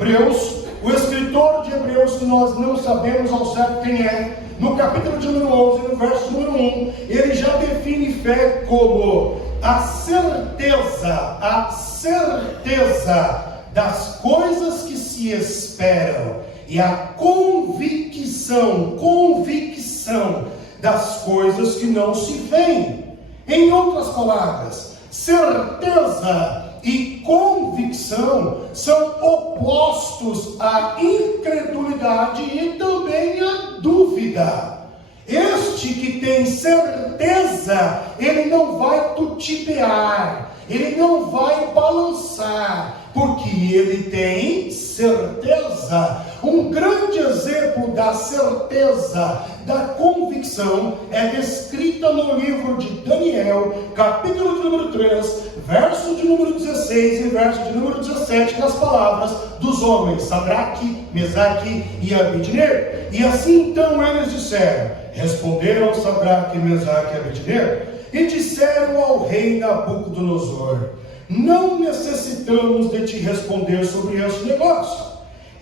Hebreus, o escritor de Hebreus, que nós não sabemos ao certo quem é, no capítulo de número 11, no verso número 1, ele já define fé como a certeza das coisas que se esperam e a convicção das coisas que não se veem. Em outras palavras, certeza e convicção são opostos à incredulidade e também à dúvida. Este que tem certeza, ele não vai titubear, ele não vai balançar, porque ele tem certeza. Um grande exemplo da certeza, da convicção, é descrita no livro de Daniel, capítulo de número 3, verso de número 16 e verso de número 17, nas palavras dos homens Sadraque, Mesaque e Abednego. E assim então eles disseram, responderam Sadraque, Mesaque e Abednego, e disseram ao rei Nabucodonosor: não necessitamos de te responder sobre este negócio.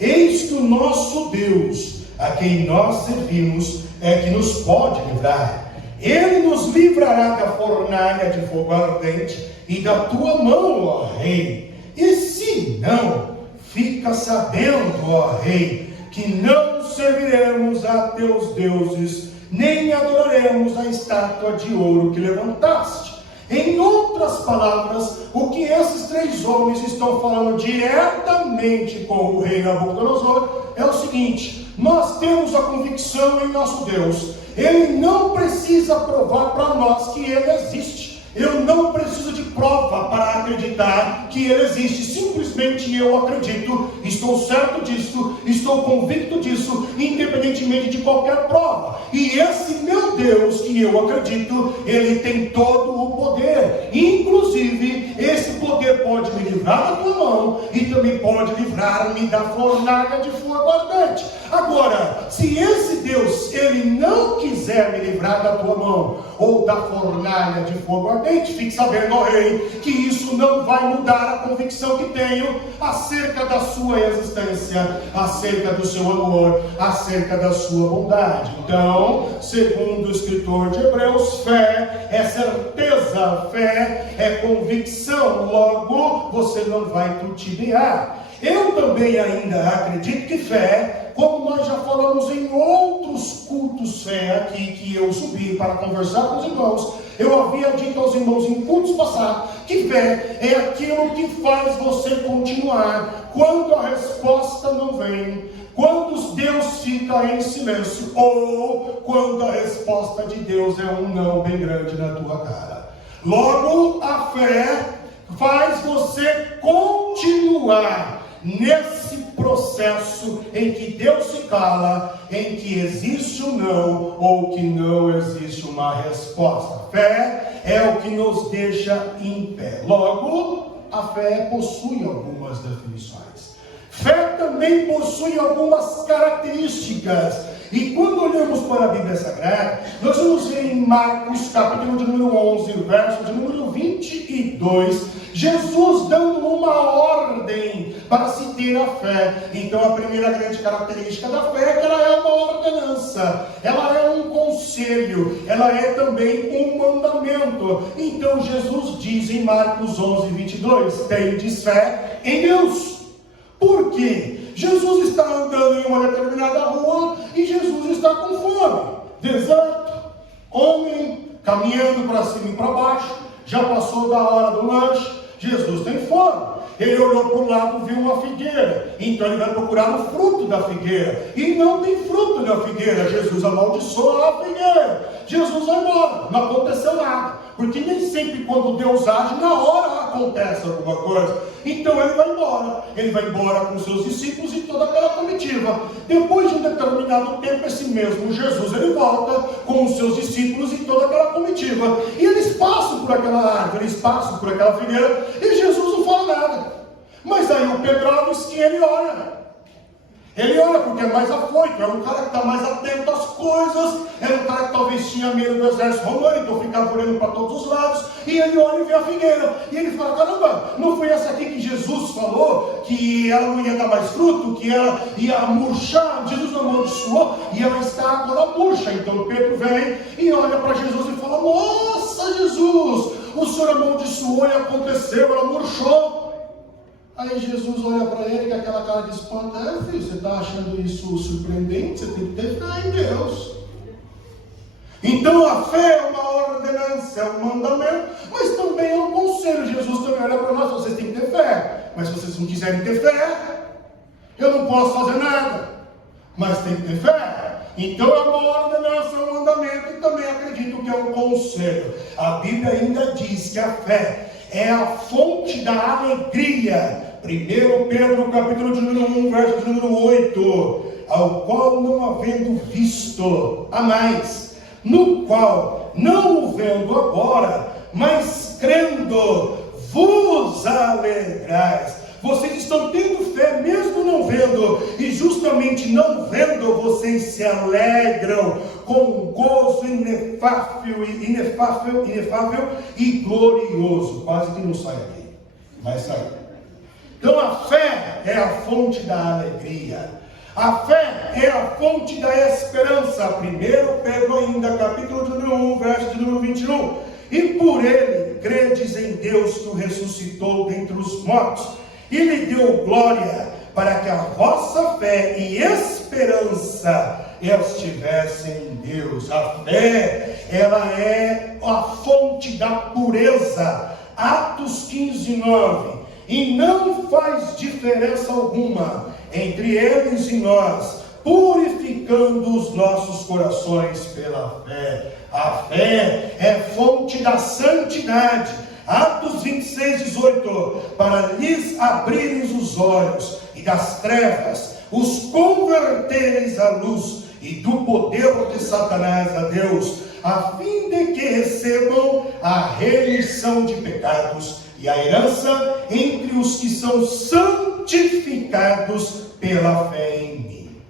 Eis que o nosso Deus, a quem nós servimos, é que nos pode livrar. Ele nos livrará da fornalha de fogo ardente e da tua mão, ó rei. E se não, fica sabendo, ó rei, que não serviremos a teus deuses, nem adoraremos a estátua de ouro que levantaste. Em outras palavras, o que esses três homens estão falando diretamente com o rei Nabucodonosor é o seguinte: nós temos a convicção em nosso Deus, ele não precisa provar para nós que ele existe. Eu não preciso de prova para acreditar que ele existe. Simplesmente eu acredito, estou certo disso, estou convicto disso, independentemente de qualquer prova. E esse meu Deus que eu acredito, ele tem todo o poder. Inclusive, esse poder pode me livrar da tua mão e também pode livrar-me da fornalha de fogo ardente. Agora, se esse Deus, ele não quiser me livrar da tua mão ou da fornalha de fogo ardente, fique sabendo, ó rei, que isso não vai mudar a convicção que tenho acerca da sua existência, acerca do seu amor, acerca da sua bondade. Então, segundo o escritor de Hebreus, fé é certeza, fé é convicção, logo você não vai titubear. Eu também ainda acredito que fé, como nós já falamos em outros cultos fé aqui, que eu subi para conversar com os irmãos, eu havia dito aos irmãos em cultos passados, que fé é aquilo que faz você continuar, quando a resposta não vem, quando Deus fica em silêncio, ou quando a resposta de Deus é um não bem grande na tua cara. Logo, a fé faz você continuar nesse processo em que Deus se cala, em que existe um não ou que não existe uma resposta. Fé é o que nos deixa em pé. Logo, a fé possui algumas definições. Fé também possui algumas características. E quando olhamos para a Bíblia Sagrada, nós vamos ver em Marcos, capítulo de número 11, verso de número 22, Jesus dando uma ordem para se ter a fé. Então a primeira grande característica da fé é que ela é uma ordenança, ela é um conselho, ela é também um mandamento. Então Jesus diz em Marcos 11, 22, tendes fé em Deus. Por quê? Jesus está andando em uma determinada rua e Jesus está com fome. Deserto, homem, caminhando para cima e para baixo, já passou da hora do lanche, Jesus tem fome. Ele olhou para o lado e viu uma figueira, então ele vai procurar o fruto da figueira, e não tem fruto na figueira. Jesus amaldiçoa a figueira, Jesus vai embora, não aconteceu nada, porque nem sempre quando Deus age, na hora acontece alguma coisa. Então ele vai embora com seus discípulos e toda aquela comitiva. Depois de um determinado tempo, esse mesmo Jesus, ele volta com os seus discípulos e toda aquela comitiva, e eles passam por aquela árvore, eles passam por aquela figueira, e Jesus não fala nada. Mas aí o Pedro diz que ele olha. Ele olha porque é mais afoito, é um cara que está mais atento às coisas, era um cara que talvez tinha medo do exército romano, então ficava olhando para todos os lados, e ele olha e vê a figueira, e ele fala, caramba, não foi essa aqui que Jesus falou, que ela não ia dar mais fruto, que ela ia murchar, Jesus amaldiçoou, e ela está agora murcha. Então Pedro vem e olha para Jesus e fala, nossa Jesus, o Senhor amaldiçoou e aconteceu, ela murchou. Aí Jesus olha para ele com aquela cara de espanto, filho, você está achando isso surpreendente? Você tem que ter fé em Deus. Então a fé é uma ordenança, é um mandamento, mas também é um conselho. Jesus também olha para nós, vocês têm que ter fé, mas se vocês não quiserem ter fé, eu não posso fazer nada, mas tem que ter fé. Então é uma ordenança, é um mandamento, e também acredito que é um conselho. A Bíblia ainda diz que a fé é a fonte da alegria. 1 Pedro capítulo de número 1, verso de número 8, ao qual não havendo visto a mais, no qual não o vendo agora, mas crendo, vos alegrais. Vocês estão tendo fé mesmo não vendo, e justamente não vendo, vocês se alegram com um gozo inefável e glorioso. Quase que não sai aqui, vai sair. Então a fé é a fonte da alegria. A fé é a fonte da esperança. 1 Pedro ainda, capítulo de número 1, verso de número 21. E por ele credes em Deus que o ressuscitou dentre os mortos e lhe deu glória, para que a vossa fé e esperança estivessem em Deus. A fé, ela é a fonte da pureza. Atos 15, 9. E não faz diferença alguma entre eles e nós, purificando os nossos corações pela fé. A fé é fonte da santidade. Atos 26, 18. Para lhes abrires os olhos e das trevas os convertereis à luz, e do poder de Satanás a Deus, a fim de que recebam a remissão de pecados e a herança entre os que são santificados pela fé em mim.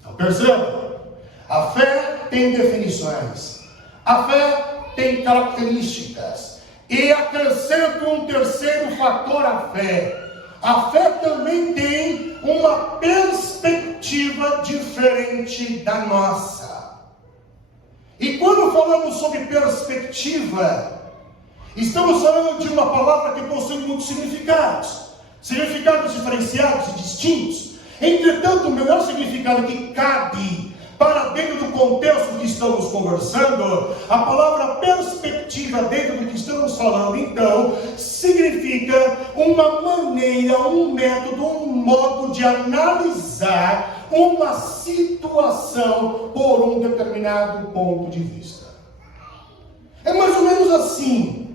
Então perceba, a fé tem definições, a fé tem características, e acrescento um terceiro fator à fé. A fé também tem uma perspectiva diferente da nossa. E quando falamos sobre perspectiva, estamos falando de uma palavra que possui muitos significados diferenciados e distintos. Entretanto, o melhor significado que cabe para dentro do contexto que estamos conversando, a palavra perspectiva dentro do que estamos falando, então, significa uma maneira, um método, um modo de analisar uma situação por um determinado ponto de vista. É mais ou menos assim.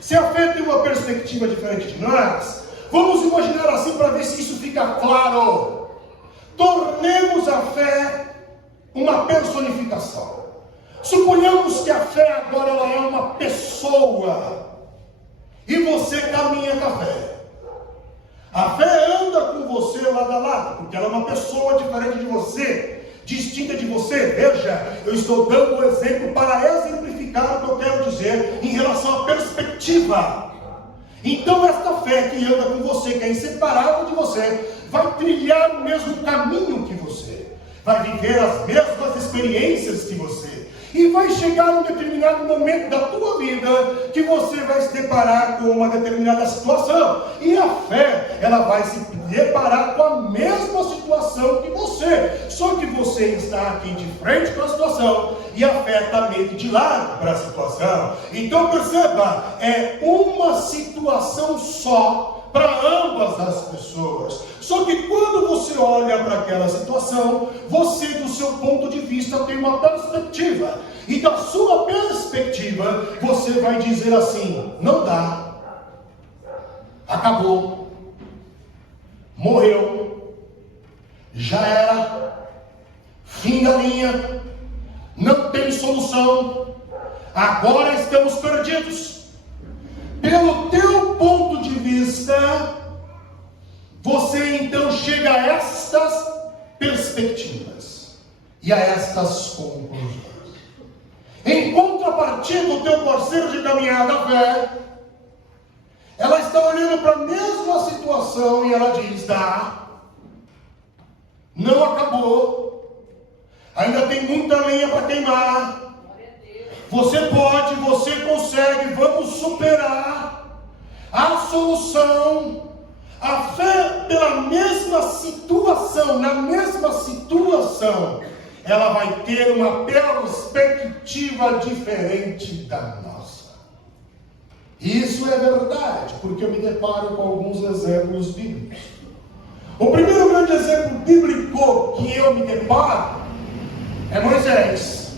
Se a fé tem uma perspectiva diferente de nós, vamos imaginar assim para ver se isso fica claro. Tornemos a fé uma personificação. Suponhamos que a fé agora ela é uma pessoa e você caminha com a fé. A fé anda com você lado a lado, porque ela é uma pessoa diferente de você, distinta de você. Veja, eu estou dando um exemplo para exemplificar o que eu quero dizer em relação à perspectiva. Então esta fé que anda com você, que é inseparável de você, vai trilhar o mesmo caminho que você, vai viver as mesmas experiências que você, e vai chegar um determinado momento da tua vida que você vai se deparar com uma determinada situação, e a fé, ela vai se deparar com a mesma situação que você, só que você está aqui de frente para a situação, e a fé está meio que de lado para a situação. Então perceba, é uma situação só para ambas as pessoas. Só que quando você olha para aquela situação, você, do seu ponto de vista, tem uma perspectiva. E da sua perspectiva, você vai dizer assim: não dá, acabou, morreu, já era, fim da linha, não tem solução, agora estamos perdidos. Pelo teu ponto de vista, você então chega a estas perspectivas e a estas conclusões. Em contrapartida, o teu parceiro de caminhada, a fé, ela está olhando para a mesma situação e ela diz: não acabou, ainda tem muita lenha para queimar. Você pode, você consegue, vamos superar. A solução, a fé pela mesma situação, na mesma situação, ela vai ter uma perspectiva diferente da nossa. Isso é verdade, porque eu me deparo com alguns exemplos bíblicos. O primeiro grande exemplo bíblico que eu me deparo é Moisés.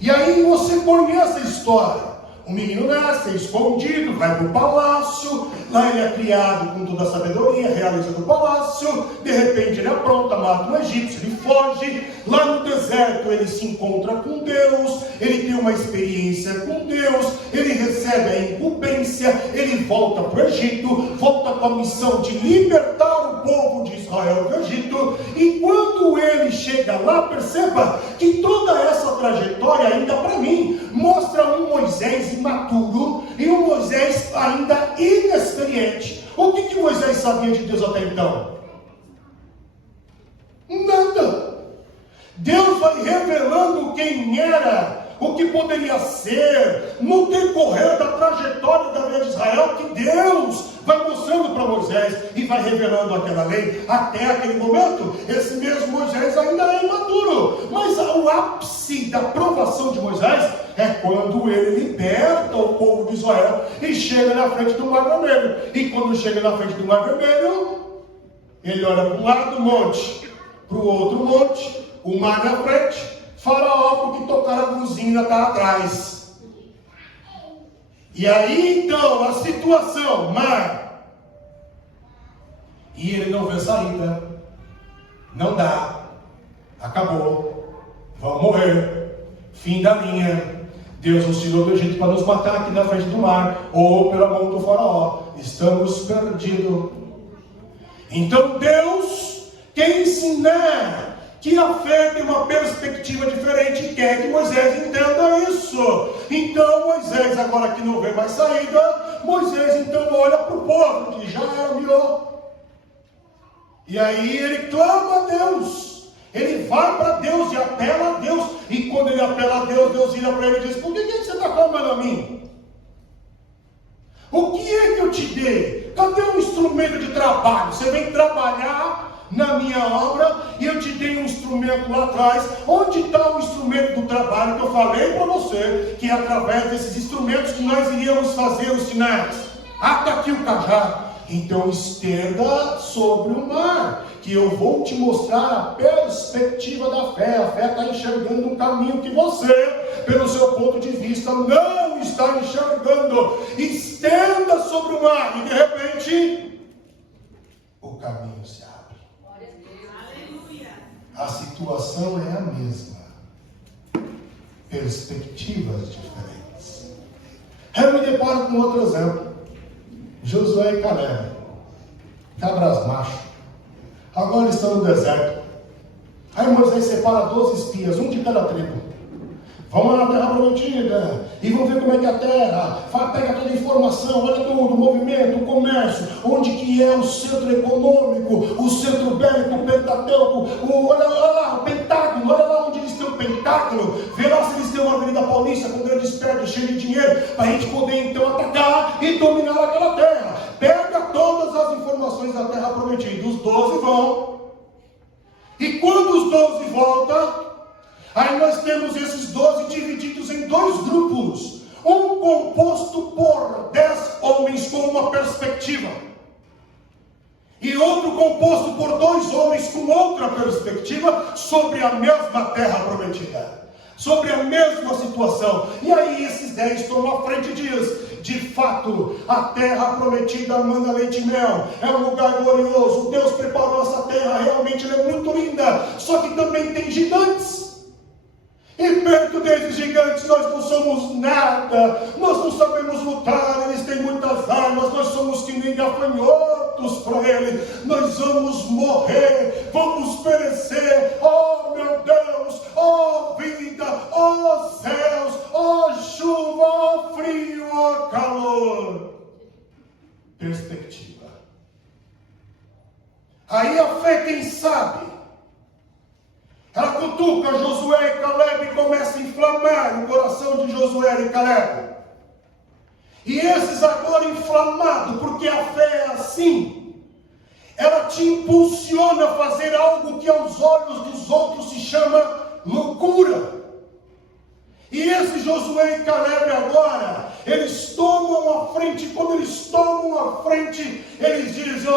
E aí você conhece a história. O menino nasce, é escondido, vai para o palácio, lá ele é criado com toda a sabedoria, realiza no palácio, de repente ele apronta, mata um egípcio, ele foge, lá no deserto ele se encontra com Deus, ele tem uma experiência com Deus, ele recebe a incumbência, ele volta para o Egito, volta com a missão de libertar o povo de Israel do Egito, e quando ele chega lá, perceba que toda essa trajetória, ainda para mim, mostra um Moisés imaturo e um Moisés ainda inexperiente. O que Moisés sabia de Deus até então? Nada. Deus vai revelando quem era, o que poderia ser, no decorrer da trajetória da lei de Israel, que Deus vai mostrando para Moisés e vai revelando aquela lei. Até aquele momento, esse mesmo Moisés ainda é imaturo, mas o ápice da provação de Moisés é quando ele liberta o povo de Israel e chega na frente do Mar Vermelho. E quando chega na frente do Mar Vermelho, ele olha para um lado do monte, para o outro monte, o mar na frente, Faraó, porque tocaram a buzina está atrás. E aí então a situação, mar, e ele não vê saída, não dá, acabou, vão morrer, fim da linha. Deus nos tirou do Egito para nos matar aqui na frente do mar, ou pela mão do Faraó, estamos perdidos. Então Deus quer ensinar que a fé tem uma perspectiva diferente e quer que Moisés entenda isso. Então Moisés, agora que não vê mais saída, Moisés então olha para o povo, que já era melhor. E aí ele clama a Deus. Ele vai para Deus e apela a Deus. E quando ele apela a Deus, Deus vira para ele e diz: por que você está clamando a mim? O que é que eu te dei? Cadê um instrumento de trabalho? Você vem trabalhar na minha obra e eu te dei um instrumento lá atrás. Onde está o instrumento do trabalho que eu falei para você? Que é através desses instrumentos que nós iríamos fazer os sinais. Está aqui o cajado. Então estenda sobre o mar, que eu vou te mostrar a perspectiva da fé. A fé está enxergando um caminho que você, pelo seu ponto de vista, não está enxergando. Estenda sobre o mar e de repente o caminho se abre. A situação é a mesma, perspectivas diferentes. Eu me deparo com outro exemplo. Josué e Caleb, cabras macho, agora estão no deserto. Aí Moisés separa 12 espias, um de cada tribo. Vão lá na terra prometida e vão ver como é que é a terra. Pega toda a informação, olha tudo, o movimento, o comércio, onde que é o centro econômico, o centro bélico, o Pentateuco, olha lá, o Pentáculo, olha lá onde eles têm o Pentáculo, vê lá se eles têm uma Avenida Paulista com grandes prédios cheios de dinheiro, para a gente poder então atacar e dominar aquela terra. Pega todas as informações da terra prometida, os 12 vão, e quando os 12 voltam, aí nós temos esses 12 divididos em dois grupos. Um composto por 10 homens com uma perspectiva. E outro composto por 2 homens com outra perspectiva sobre a mesma terra prometida. Sobre a mesma situação. E aí esses 10 estão à frente e diz: de fato, a terra prometida manda leite e mel. É um lugar glorioso. Deus preparou essa terra. Realmente ela é muito linda. Só que também tem gigantes. E perto desses gigantes nós não somos nada, nós não sabemos lutar, eles têm muitas armas, nós somos que nem gafanhotos. mortos para Ele. Nós vamos morrer, vamos perecer. Oh meu Deus, oh vida, oh céus, oh chuva, oh frio, oh calor. Perspectiva. Aí a fé, quem sabe, ela cutuca Josué e Caleb e começa a inflamar o coração de Josué e Caleb. E esses agora inflamados, porque a fé é assim, ela te impulsiona a fazer algo que aos olhos dos outros se chama loucura. E esse Josué e Caleb agora, eles tomam a frente. Quando eles tomam a frente, eles dizem: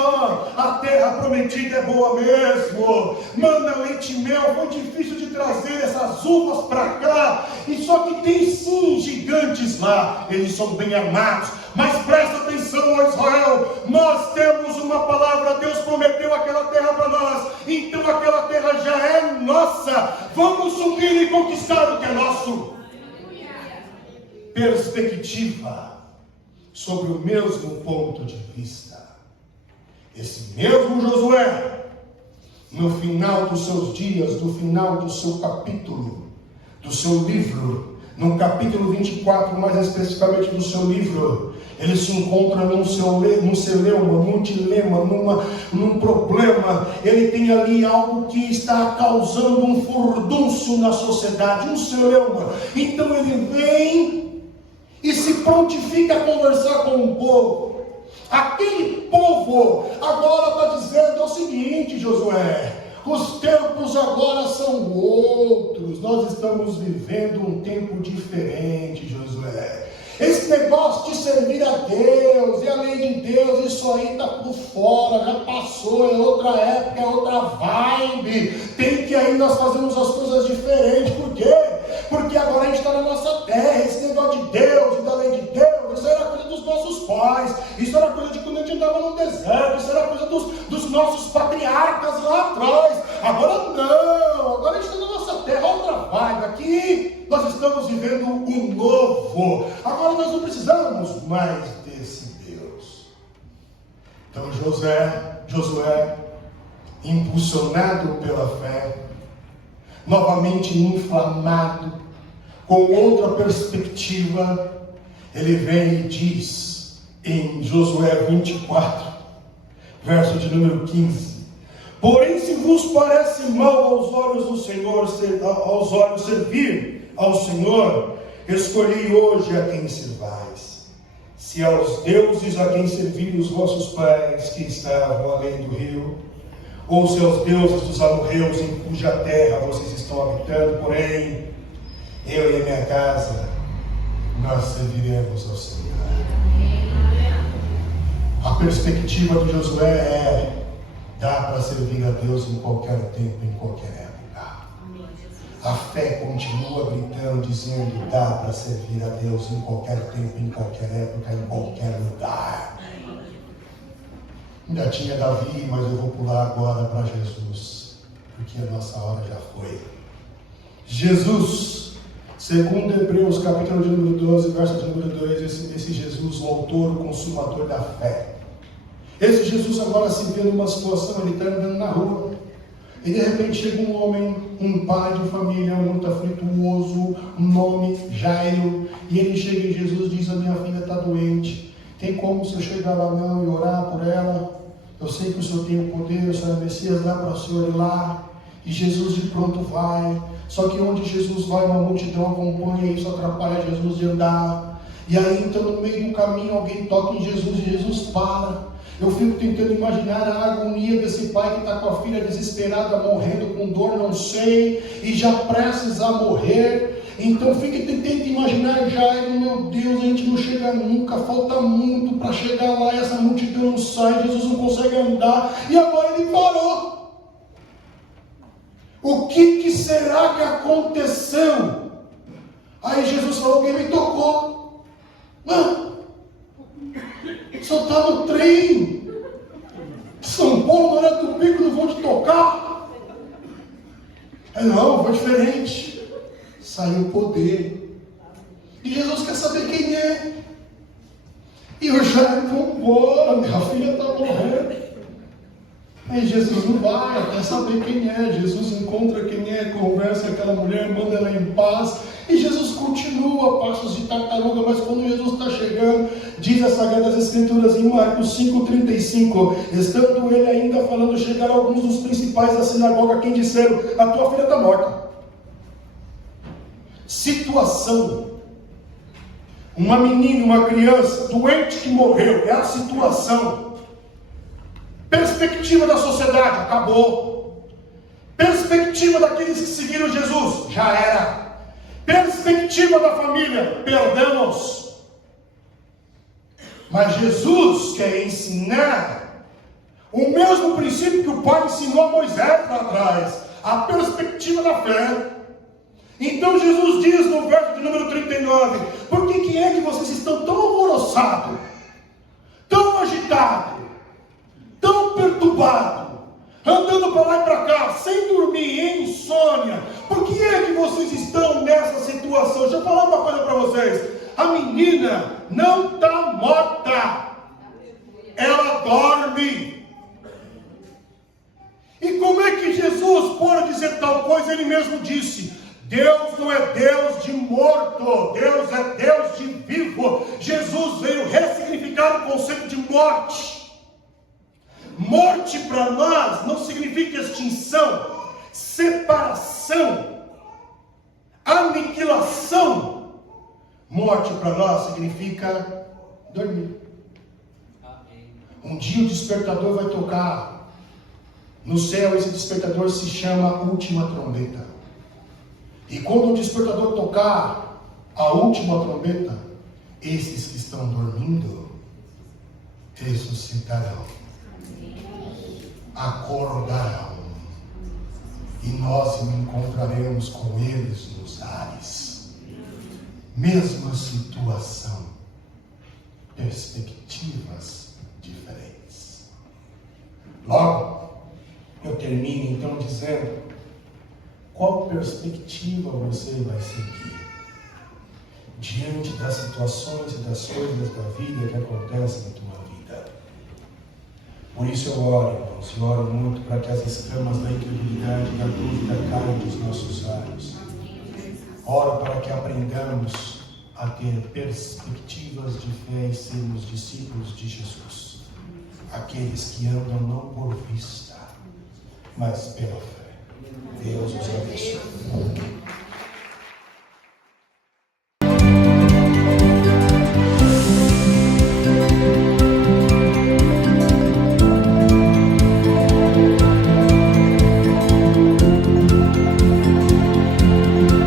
a terra prometida é boa mesmo, manda leite e mel. Foi difícil de trazer essas uvas para cá, e só que tem sim gigantes lá, eles são bem armados. Mas presta atenção, ó Israel, nós temos uma palavra, Deus prometeu aquela terra para nós, então aquela terra já é nossa. Vamos subir e conquistar o que é nosso. Perspectiva sobre o mesmo ponto de vista. Esse mesmo Josué, no final dos seus dias, no final do seu capítulo, do seu livro, no capítulo 24, mais especificamente do seu livro, ele se encontra num celeuma, num dilema, num problema. Ele tem ali algo que está causando um furdúncio na sociedade, um celeuma. Então ele vem e se prontifica a conversar com o povo. Aquele povo agora está dizendo o seguinte: Josué, os tempos agora são outros. Nós estamos vivendo um tempo diferente, Josué. Esse negócio de servir a Deus e a lei de Deus, isso aí está por fora, já passou, é outra época, é outra vibe. Tem que aí nós fazermos as coisas diferentes. Por quê? Porque agora a gente está na nossa terra. Esse negócio de Deus e da lei de Deus, isso era coisa dos nossos pais, isso era coisa de quando a gente andava no deserto, isso era coisa dos nossos patriarcas lá atrás. Agora não, agora a gente está na nossa terra, outra vibe. Aqui nós estamos vivendo um novo. Agora nós não precisamos mais desse Deus. Então Josué, impulsionado pela fé, novamente inflamado, com outra perspectiva, ele vem e diz em Josué 24, verso de número 15: porém, se vos parece mal aos olhos do Senhor, aos olhos servir ao Senhor, escolhi hoje a quem servais. Se aos deuses a quem serviram os vossos pais que estavam além do rio, ou se aos deuses dos amorreus em cuja terra vocês estão habitando, porém, eu e a minha casa, nós serviremos ao Senhor. A perspectiva de Josué é: dá para servir a Deus em qualquer tempo, em qualquer época. A fé continua gritando, dizendo: dá para servir a Deus em qualquer tempo, em qualquer época, em qualquer lugar. Ainda tinha Davi, mas eu vou pular agora para Jesus, porque a nossa hora já foi. Jesus, segundo Hebreus, capítulo de número 12, verso de número 2, esse Jesus, o autor, o consumador da fé. Esse Jesus agora se vê numa situação, ele está andando na rua, e de repente chega um homem, um pai de família muito aflituoso, um nome Jairo, e ele chega em Jesus e diz: a minha filha está doente, tem como você chegar lá não e orar por ela? Eu sei que o Senhor tem o poder, o Senhor é Messias, dá para o Senhor ir lá. E Jesus de pronto vai. Só que onde Jesus vai, uma multidão acompanha, e isso atrapalha Jesus de andar. E aí então no meio do caminho alguém toca em Jesus e Jesus para. Eu fico tentando imaginar a agonia desse pai que está com a filha desesperada, morrendo com dor, não sei, e já prestes a morrer. Então tenta imaginar Jairo: meu Deus, a gente não chega nunca, falta muito para chegar lá, essa multidão não sai, Jesus não consegue andar, e agora ele parou. O que será que aconteceu? Aí Jesus falou: alguém me tocou. Mano, só está no trem. São Paulo, na hora do pico, não vou te tocar. Não, foi diferente. Saiu o poder. E Jesus quer saber quem é. E o Jairo, vambora, minha filha está morrendo. Aí Jesus não vai até saber quem é. Jesus encontra quem é, conversa com aquela mulher, manda ela em paz. E Jesus continua, passos de tartaruga, mas quando Jesus está chegando, diz as Sagradas Escrituras em Marcos 5,35, estando ele ainda falando, chegaram alguns dos principais da sinagoga, quem disseram, a tua filha está morta. Situação. Uma menina, uma criança, doente que morreu, é a situação. Perspectiva da sociedade, acabou. Perspectiva daqueles que seguiram Jesus, já era. Perspectiva da família, perdemos. Mas Jesus quer ensinar o mesmo princípio que o Pai ensinou a Moisés lá atrás, a perspectiva da fé. Então Jesus diz no verso de número 39, por que é que vocês estão tão alvoroçados, tão agitados, tão perturbados, andando para lá e para cá, sem dormir, em insônia? Por que é que vocês estão nessa situação? Deixa eu falar uma coisa para vocês. A menina não está morta, ela dorme. E como é que Jesus pode dizer tal coisa? Ele mesmo disse, Deus não é Deus de morto, Deus é Deus de vivo. Jesus veio ressignificar o conceito de morte. Morte para nós não significa extinção, separação, aniquilação. Morte para nós significa dormir. Um dia o despertador vai tocar. No céu esse despertador se chama última trombeta. E quando o despertador tocar a última trombeta, esses que estão dormindo ressuscitarão, acordarão, e nós encontraremos com eles nos ares. Mesma situação, perspectivas diferentes. Logo, eu termino então dizendo, qual perspectiva você vai seguir diante das situações e das coisas da vida que acontecem na tua vida? Por isso eu oro, irmãos, e oro muito para que as escamas da incredulidade e da dúvida caiam dos nossos olhos. Oro para que aprendamos a ter perspectivas de fé e sermos discípulos de Jesus. Aqueles que andam não por vista, mas pela fé. Deus os abençoe.